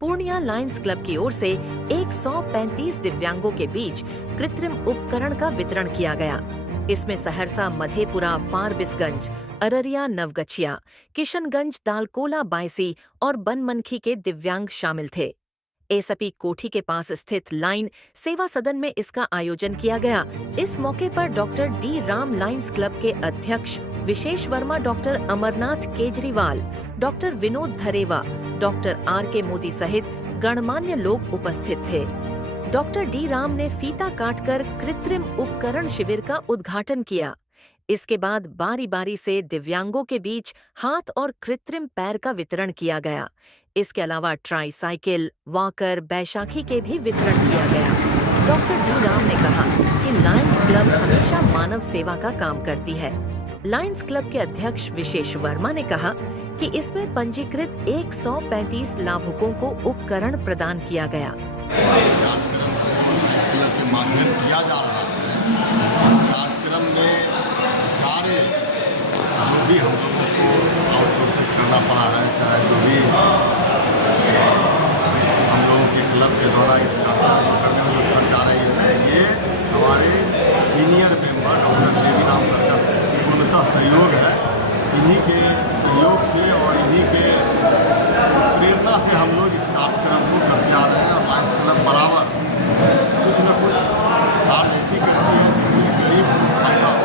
Purnia Lions club की ओर से 135 दिव्यांगों के बीच कृत्रिम उपकरण का वितरण किया गया। इसमें सहरसा, मधेपुरा, फारबिसगंज, अररिया, नवगछिया, किशनगंज, दालकोला, बायसी और बनमनखी के दिव्यांग शामिल थे। एसपी कोठी के पास स्थित लाइन सेवा सदन में इसका आयोजन किया गया। इस मौके पर doctor D Ram Lions Club के अध्यक्ष Vishesh Verma, doctor Amarnath Kejriwal, doctor Vinod Dhareva, doctor R K. Modi सहित गणमान्य लोग उपस्थित थे। डॉक्टर डी राम ने फीता काटकर कृत्रिम उपकरण शिविर का उद्घाटन किया। इसके बाद बारी बारी से दिव्यांगों के बीच हाथ और कृत्रिम पैर का वितरण किया गया। इसके अलावा ट्राईसाइकिल, वॉकर, बैशाखी के भी वितरण किया गया। डॉक्टर डी राम ने कहा कि लायंस क्लब हमेशा मानव सेवा का काम करती है। लायंस क्लब के अध्यक्ष विशेष वर्मा ने कहा कि इसमें पंजीकृत 135 लाभुकों को उपकरण प्रदान किया गया। क्लब के माध्यम किया जा रहा है। इस कार्यक्रम में सारे जो भी हम लोगों को आउटसोर्स करना पड़ा है, चाहे जो भी हम लोगों के क्लब के द्वारा इस कार्यक्रम करने में जो खर्च आ रही है, ये हमारे सीनियर मेंबर डॉक्टर देवी राम सर का पूर्णतः सहयोग है। इन्हीं के सहयोग से और इन्हीं के प्रेरणा से हम लोग इस कार्यक्रम को करते आ रहे हैं। और लायंस क्लब बराबर कुछ न कुछ कार्य ऐसी करती है जिससे गरीब फायदा हो।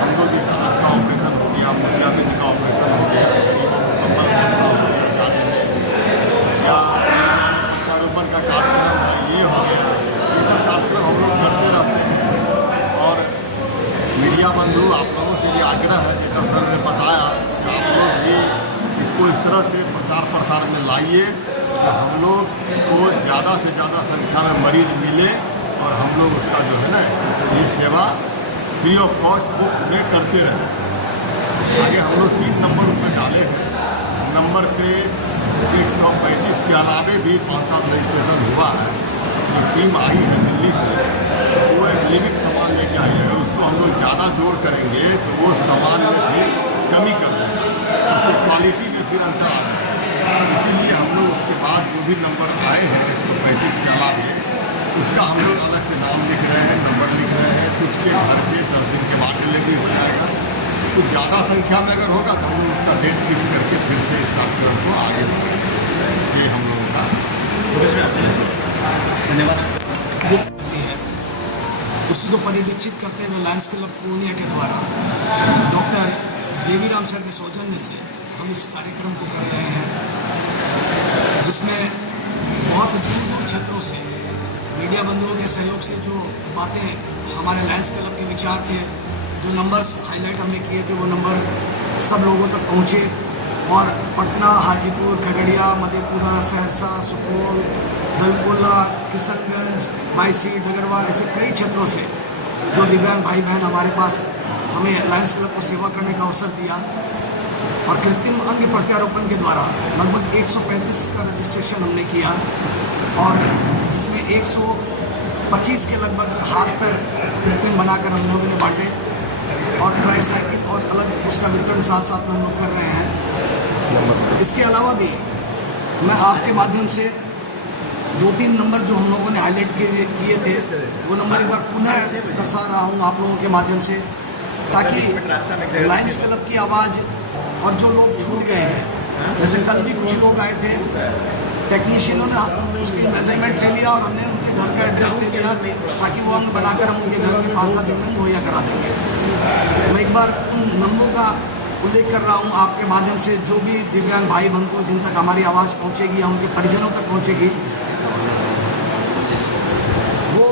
हम लोग जिस हालत का ऑपरेशन हो गया, मोतियाबिंद का ऑपरेशन हो गया, गरीबों को कम्बल बनना हो गया, या कारोबार का कार्यक्रम है, ये हो गया। ये सब कार्यक्रम हम लोग करते रहते हैं। और मीडिया बंधु, आप लोगों से भी आग्रह है, जैसा सर ने बताया, कि आप लोग भी इसको इस तरह से प्रचार प्रसार में लाइए कि हम लोग को ज़्यादा से ज़्यादा संख्या में मरीज मिले और हम लोग उसका जो है ना ये सेवा फ्री ऑफ कॉस्ट मुफ्त में करते रहें। आगे हम लोग 3 नंबर उसमें डाले हैं। नंबर पे 135 के अलावे भी 5 रजिस्ट्रेशन हुआ है। जो टीम आई है दिल्ली से, वो एक लिमिट सामान लेके आई है। अगर उसको हम लोग ज़्यादा जोड़ करेंगे तो वो सामान में भी कमी कर देगा, उसकी क्वालिटी में फिर अंतर आ जाएगा। इसीलिए हम लोग उसके बाद जो भी नंबर आए हैं 135 के अलावे, उसका हम लोग अलग से नाम लिख रहे हैं, नंबर लिख रहे हैं। कुछ के घर पे 10 दिन के बाद डिलीवरी हो जाएगा। कुछ ज़्यादा संख्या में अगर होगा तो हम लोग उसका डेट फिक्स करके फिर से इस कार्यक्रम को आगे बढ़ाएंगे। ये हम लोगों का धन्यवाद है। उसी को परिलक्षित करते हुए लायंस क्लब पूर्णिया के द्वारा डॉक्टर देवीराम सर के सौजन्य से हम इस कार्यक्रम को कर रहे हैं, जिसमें बहुत दूर क्षेत्रों से मीडिया बंधुओं के सहयोग से जो बातें हमारे लायंस क्लब के विचार थे, जो नंबर्स हाईलाइट हमने किए थे, वो नंबर सब लोगों तक पहुँचे। और पटना, हाजीपुर, खगड़िया, मधेपुरा, सहरसा, सुपौल, दालकोला, किशनगंज, बायसी, डगरवा, ऐसे कई क्षेत्रों से जो दिव्यांग भाई बहन हमारे पास हमें लायंस क्लब को सेवा करने का अवसर दिया। और कृत्रिम अंग प्रत्यारोपण के द्वारा लगभग 135 का रजिस्ट्रेशन हमने किया, और जिसमें 125 के लगभग हाथ पर कृत्रिम बनाकर हम लोगों ने बांटे, और ट्राईसाइकिल और अलग उसका वितरण साथ साथ में हम लोग कर रहे हैं। इसके अलावा भी मैं आपके माध्यम से 2-3 नंबर जो हम लोगों ने हाईलाइट किए थे, वो नंबर एक बार पुनः दर्शा रहा हूँ आप लोगों के माध्यम से, ताकि लायंस क्लब की आवाज़ और जो लोग छूट गए हैं, जैसे कल भी कुछ लोग आए थे, टेक्नीशियनों ने उसकी मेजरमेंट ले लिया और हमने उनके घर का एड्रेस ले लिया, ताकि वो अंग बनाकर हम उनके घर में 5-7 दिन में मुहैया करा देंगे। मैं एक बार उन नंबरों का उल्लेख कर रहा हूँ आपके माध्यम से, जो भी दिव्यांग भाई बंधु जिन तक हमारी आवाज़ पहुँचेगी या उनके परिजनों तक पहुँचेगी, वो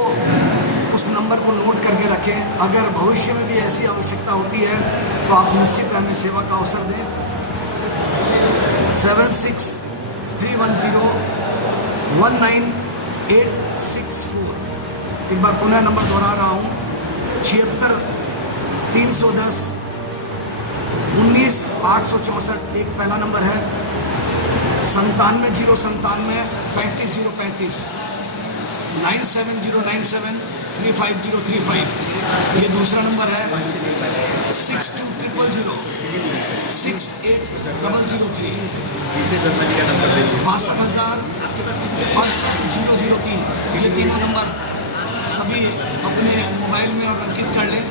उस नंबर को नोट करके रखें। अगर भविष्य में भी ऐसी आवश्यकता होती है तो आप निश्चित हमें सेवा का अवसर दें। 7631019864। एक बार पुनः नंबर दोहरा रहा हूँ, 76-310-19-864 एक पहला नंबर है। 97-097-35035 97-097 35035। ये दूसरा नंबर है 6200 68003। 62,068,003। ये तीनों नंबर सभी अपने मोबाइल में और अंकित कर लें।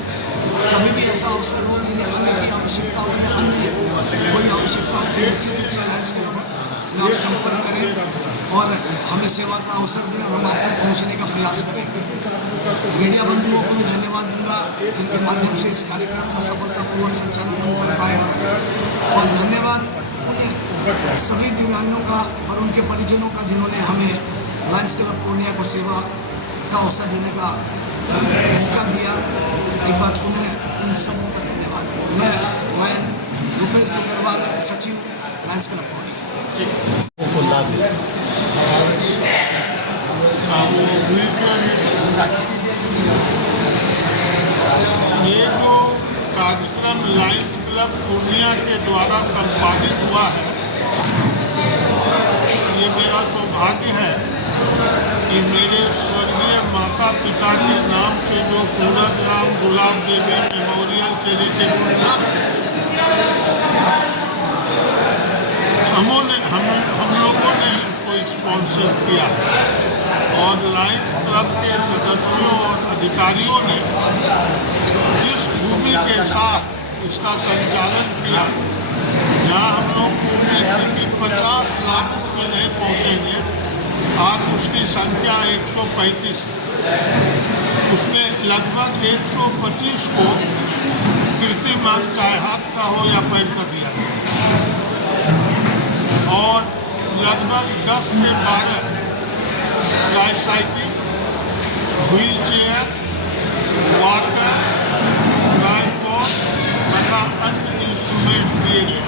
कभी भी ऐसा अवसर हो जिन्हें अन्य की आवश्यकता हो या अन्य कोई आवश्यकता हो तो निश्चित रूप से लायंस क्लब में आप संपर्क करें और हमें सेवा का अवसर दें और हम आप तक पहुँचने का प्रयास करें। मीडिया बंधुओं को भी धन्यवाद दूंगा जिनके माध्यम से इस कार्यक्रम का सफलतापूर्वक संचालन हम कर पाए, और धन्यवाद उन सभी दिव्यांगों का और उनके परिजनों का जिन्होंने हमें लायंस क्लब पूर्णिया को सेवा का अवसर देने का मौका दिया। एक बार पुनः उन सबों का धन्यवाद। मैं लायन रुपेश डोगरवाल, सचिव लायंस क्लब पूर्णिया। ये जो कार्यक्रम लायंस क्लब पूर्णिया के द्वारा संपादित हुआ है, ये मेरा सौभाग्य है कि मेरे स्वर्गीय माता पिता के नाम से जो सूरज राम गुलाब देवी मेमोरियल चैरिटेबल ट्रस्ट हम लोगों ने इसको स्पॉन्सर किया और लायंस क्लब के सदस्यों और अधिकारियों ने जिस भूमि के साथ इसका संचालन किया, जहाँ हम लोग पूरी 50 लाख रुपये नहीं पहुँचेंगे, आज उसकी संख्या 135 है। उसमें लगभग 125 को कीर्तिमान चाहे हाथ का हो या पैर का दिया गया, और लगभग 10 से 12 tricycle, wheel chair, walker, tripod तथा अन्य इंस्ट्रूमेंट दिए गए।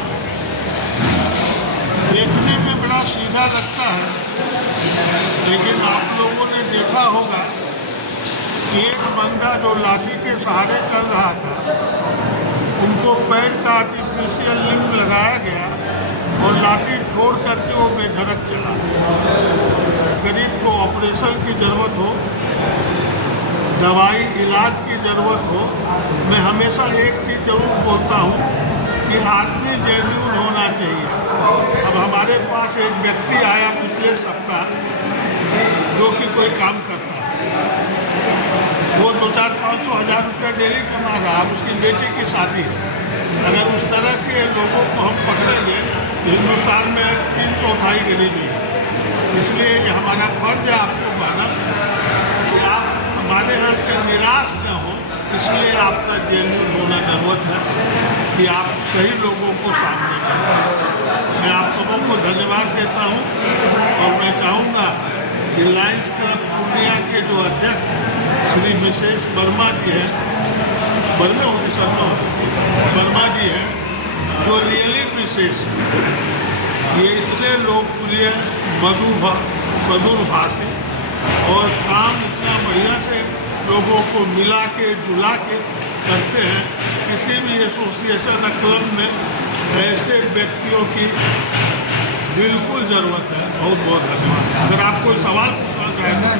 देखने में बड़ा सीधा लगता है, लेकिन आप लोगों ने देखा होगा कि एक बंदा जो लाठी के सहारे चल रहा था, उनको पैर का आर्टिफिशियल लिंब लगाया गया और लाठी छोड़ करके वो बेधड़क चला। गरीब को ऑपरेशन की ज़रूरत हो, दवाई इलाज की ज़रूरत हो, मैं हमेशा एक चीज़ जरूर बोलता हूँ कि आदमी जेन्युइन होना चाहिए। अब हमारे पास एक व्यक्ति आया पिछले सप्ताह जो कि कोई काम करता है, वो 200-500 हज़ार रुपया डेली कमा रहा है, उसकी बेटी की शादी है। अगर उस तरह के लोगों को हम पकड़ेंगे, हिंदुस्तान में 3/4 गरीबी है। इसलिए ये हमारा फर्ज है आपको कहना कि आप हमारे यहाँ से निराश न हो, इसलिए आपका जेन्युइन होना ज़रूरत है कि आप सही लोगों को सामने करें। मैं आप सबों को धन्यवाद देता हूँ और मैं चाहूँगा कि लायंस क्लब पूर्णिया के जो अध्यक्ष श्री मिसेस वर्मा जी हैं, वर्मा जी हैं, जो रियली विशेष, ये इतने लोकप्रिय मधुर भाषी और काम इतना बढ़िया से लोगों को मिला के जुला के करते हैं। किसी भी एसोसिएशन क्लब में ऐसे व्यक्तियों की बिल्कुल ज़रूरत है। बहुत बहुत धन्यवाद। अगर आप कोई सवाल पूछना चाहेंगे।